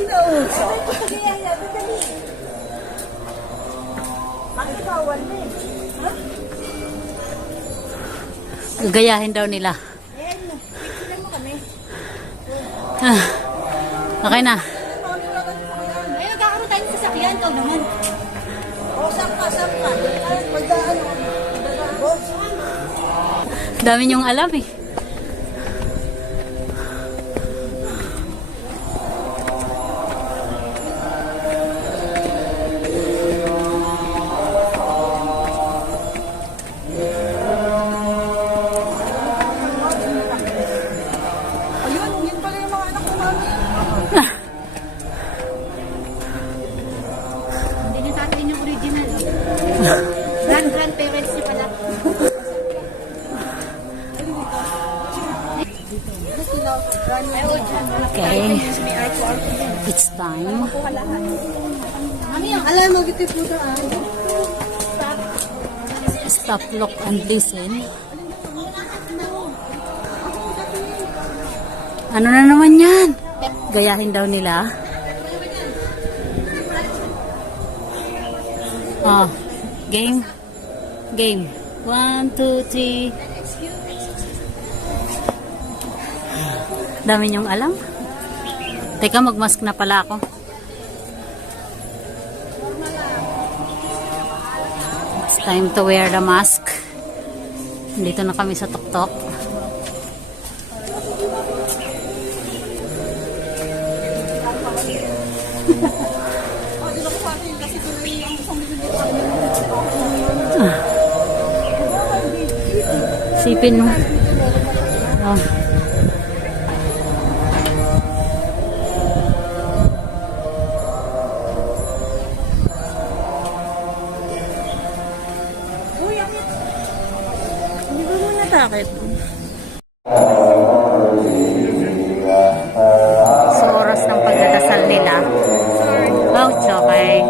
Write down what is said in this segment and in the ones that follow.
kinausap. Kaya yan, dali. Bakit bawal na eh? Ha? Gagayahin daw nila. Ayan mo, picture mo kami. Ah, okay na. Ay, nagkakaroon tayo ng sasakyan. Ikaw naman. O, sampa. Magdaan. Dami niyong alam eh. Ayun, yun pala yung mga anak ko, mami. Hindi niya sa atin yung original. Grandparents niya pala. Okay. It's time. Alam mo, gito po sa Stop, look, and listen. Ano na naman yan? Gayahin daw nila. Oh, game. Game. 1, 2, 3. Dami niyong alam. Teka, magmask na pala ako. It's time to wear the mask. Dito na kami sa tuktok. Sipin mo. Oh. Hindi ba mo natakit? Sa oras ng pagdadasal nila. Oh, it's okay.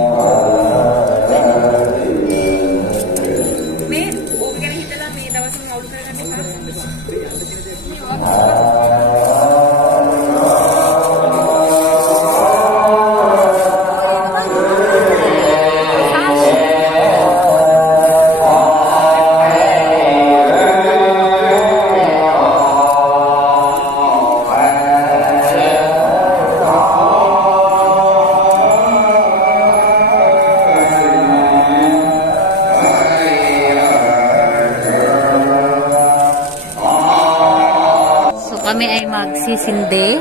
Kami ay magsisindi.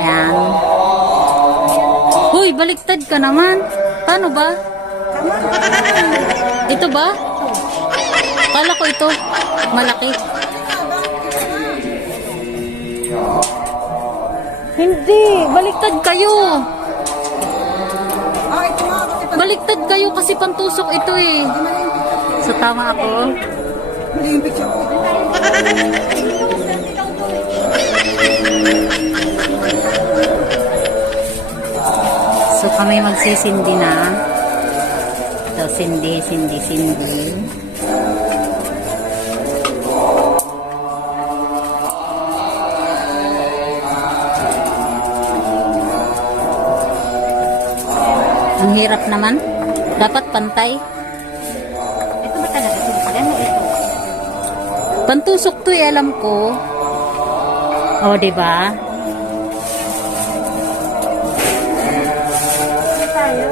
Ayan. Huy, baliktad ka naman. Paano ba? Ito ba? Kala ko ito. Malaki. Hindi. Baliktad kayo. Baliktad kayo kasi pantusok ito eh. So tama ako. Mali yung picture ko. So kami magsisindi na. So sindi. Ang hirap naman. Dapat pantay. Ito ba talaga? Ito. Pantusok to eh, alam ko. Oh, di ba? Tayo.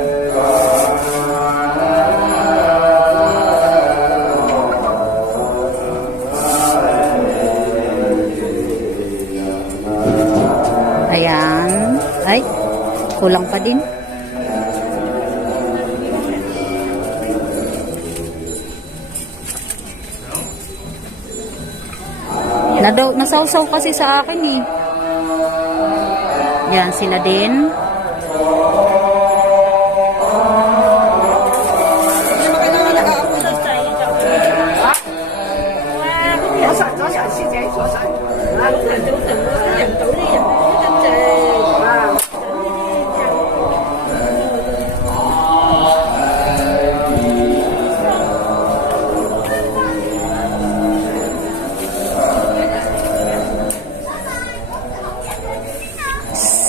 Ayan. Ay, kulang pa din. Nasawsaw kasi sa akin eh. Yan, sila din.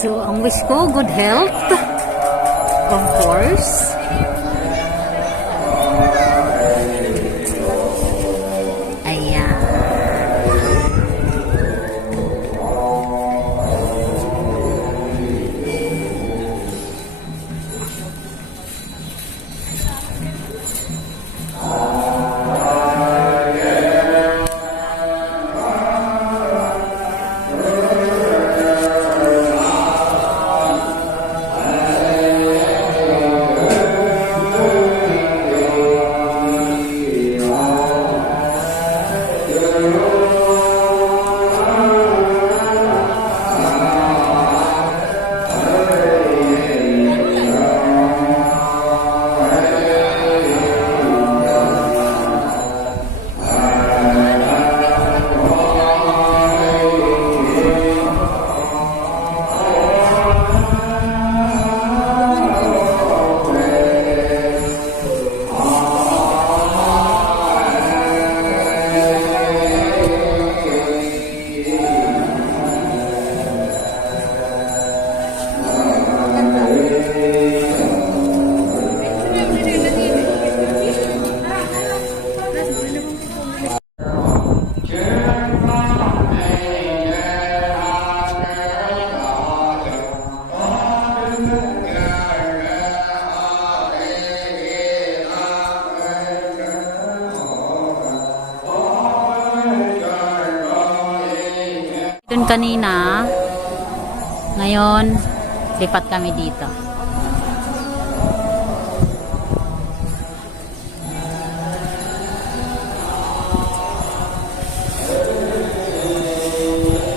So, ang ang wish ko, good health. Of course. Ayan. Doon kanina, ngayon, lipat kami dito.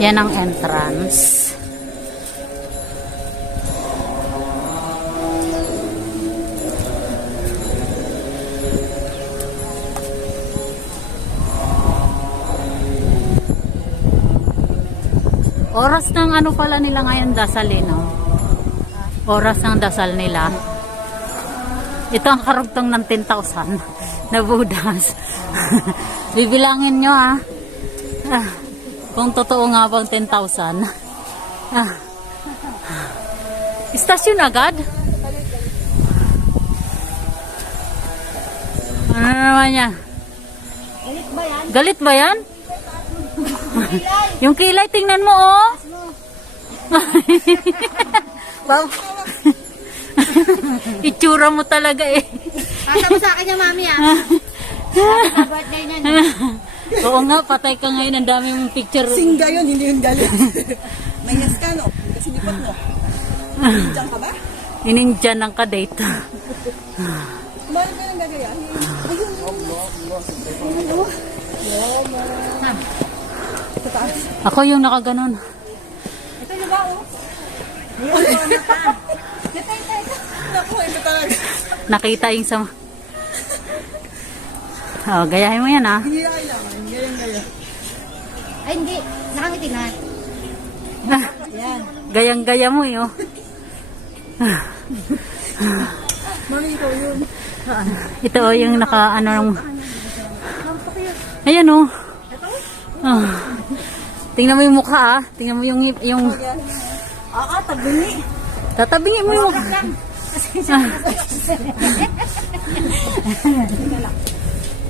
Yan ang entrance. Oras ng ano pala nila ngayon dasal no? Oras ng dasal nila. Ito ang karugtong ng 10,000 na budas. Bibilangin nyo kung totoo nga bang 10,000. Istasyon agad? Ano naman yan? Galit ba yan? Galit ba yan? Yung kilay, tingnan mo, oh. Wow. Itsura mo talaga, eh. Pasa mo sa akin niya, mami, Happy birthday niya. Oo nga, patay ka ngayon. Ang dami mong picture. Singga yun, hindi yun galit. May yes ka, no? Kasi lipat mo. Diyan ka ba? Inindyan ng kadate. Kumarin ka ng gagayahin. Ako yung nakaganon. Ito yung ba, Naku, ito talaga. Nakita yung sa... Oh, gayahin mo yan, Hindi na kailangan. Gaya. Ay, hindi. Nakangiti na. Yan. Gayang-gaya mo, eh, oh. Mami, ikaw yun. Ito, oh, yung naka, ano, ayan, oh. Oh. Tingnan mo yung mukha, tingnan mo yung Tabingi. tatabingin mo yung mukha.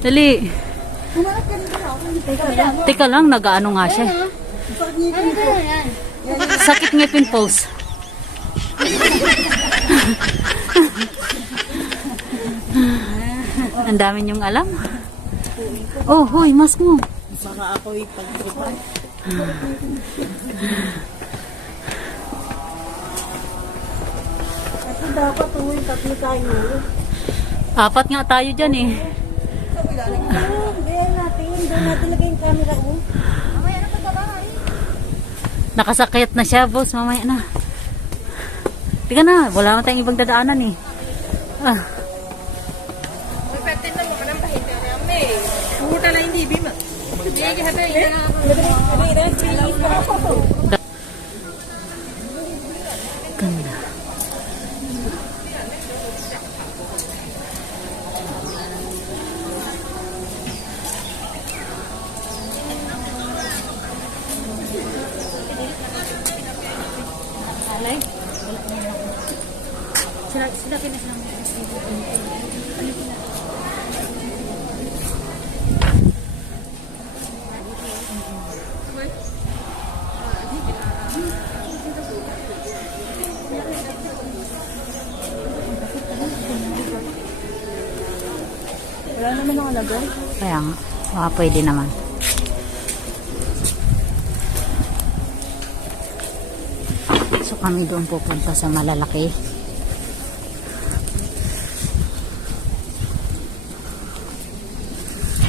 Dali. Kumarat ka rin ka. Teka lang, nag-ano nga siya. Ano ba yan? Sakit ngipin pulse. Ang dami niyong alam. Oh, hoy, mask mo. Baka ako'y pag-tripan. Ito dapat tuloy tatlo tayo. 4 nga tayo dyan, eh. Gaya natin. Doon natin lagay yung camera ko. Mamaya na pagbabahay. Nakasakit na siya, boss. Mamaya na. Tiga na, wala naman tayong ibang dadaanan, eh. Ah. Puta na hindi, Bima. Ganda. Sila kinasama. Wala naman ang alagay. Kaya nga, baka pwede naman. So kami doon pupunta sa malalaki.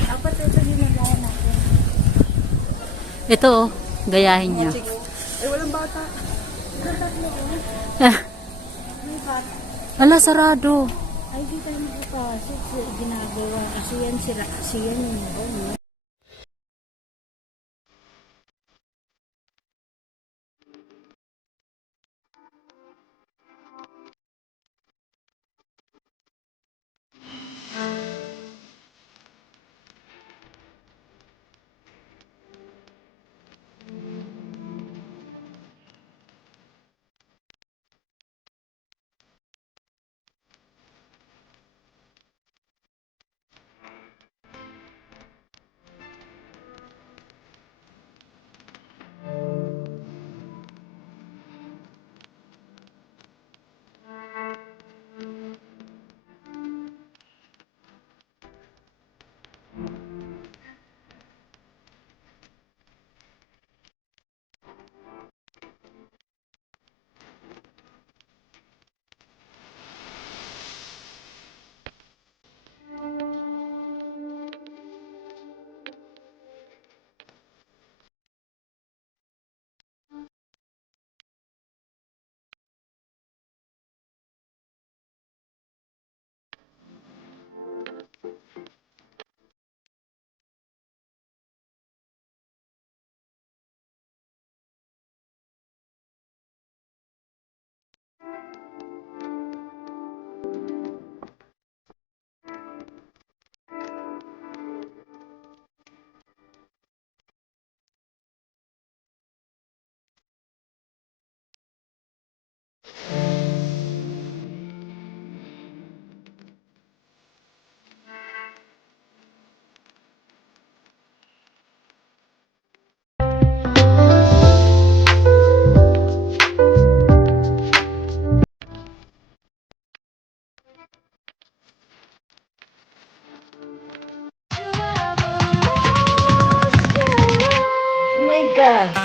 Dapat ito yung nagawa natin. Ito oh, gayahin niya. Ay, walang bata. Ala, sarado. Ay, di tayo makapasok. Ginagawa. Kasi yan sila. Kasi yan yung Oh my God.